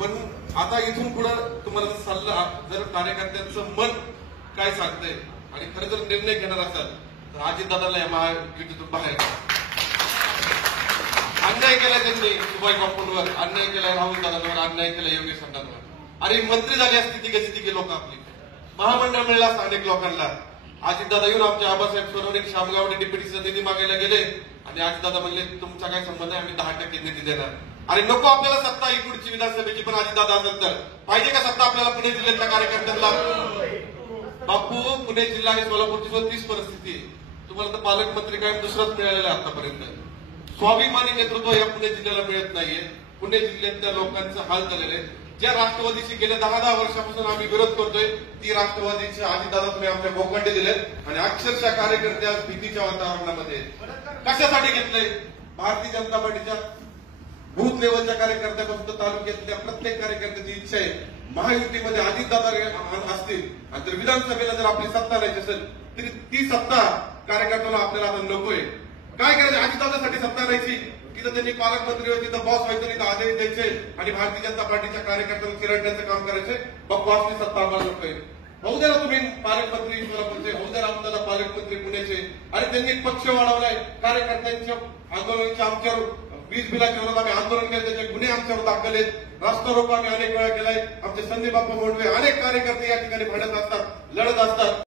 पण आता इथून पुढे तुम्हाला सल्ला, जर कार्यकर्त्यांचं मन काय सांगतंय आणि खरं जर निर्णय घेणार असाल तर अजितदादाला या महायुतीतून बाहेर काढा. अन्याय केला त्यांनी सुभाष बापूंवर, अन्याय केला राहुल दादांवर, अन्याय केला योगेश अण्णांवर. अरे मंत्री झाली असती ती कशी ती लोक आपली, महामंडळ मिळाला असतं अनेक लोकांना. अजितदादा येऊन आमच्या आबासाहेब सोनवणे शामगावने डिप्युटीचा निधी मागायला गेले आणि अजितदादा म्हणले तुमचा काय संबंध आहे, आम्ही 10% निधी देणार. अरे नको आपल्याला सत्ता ही पुढची विधानसभेची, पण अजितदादा असेल तर पाहिजे का सत्ता आपल्याला पुणे जिल्ह्यातल्या कार्यकर्त्यांना? बापू, पुणे जिल्हा आणि सोलापूरची तीच परिस्थिती आहे. तुम्हाला तर पालकमंत्री काय दुसराच मिळालेला आहे आतापर्यंत. स्वाभिमानी नेतृत्व या पुणे जिल्ह्याला मिळत नाहीये. पुणे जिल्ह्यातल्या लोकांचा हाल झालेले आहे. ज्या राष्ट्रवादीशी गेल्या 10 वर्षापासून आम्ही विरोध करतोय ती राष्ट्रवादीचे अजितदादा तुम्ही आमच्या भोकांडे दिलेत आणि अक्षरशः कार्यकर्ते आज भीतीच्या वातावरणामध्ये. कशासाठी घेतलंय? भारतीय जनता पार्टीच्या बूथ लेवलच्या कार्यकर्त्यापासून तर तालुक्यातल्या प्रत्येक कार्यकर्त्याची इच्छा आहे महायुतीमध्ये अजितदादा असतील आणि जर विधानसभेला जर आपली सत्ता नाही असेल तरी ती सत्ता कार्यकर्त्याला आपल्याला आता नकोय. काय करायचं? अजितदादासाठी सत्ता नाहीची, तिथं त्यांनी पालकमंत्री होते, तिथं बॉस व्हायचं, तिथं आदेश द्यायचे आणि भारतीय जनता पार्टीच्या कार्यकर्त्यांना चिरडण्याचं काम करायचे. बकवासची सत्ता आम्हाला नकोय. होऊ द्या ना तुम्ही पालकमंत्री सोलापूरचे, होऊ द्या आमदार पालकमंत्री पुण्याचे. आणि त्यांनी पक्ष वाढवलाय कार्यकर्त्यांच्या आंदोलनाच्या, आमच्यावर वीज बिलाच्या विरोधात आम्ही आंदोलन केलं, त्याचे गुन्हे आमच्यावर दाखल आहेत. रस्ता रोको आम्ही अनेक वेळा केलाय. आमचे संदीप बाप्पा मोडवे अनेक कार्यकर्ते या ठिकाणी भांडत असतात, लढत असतात.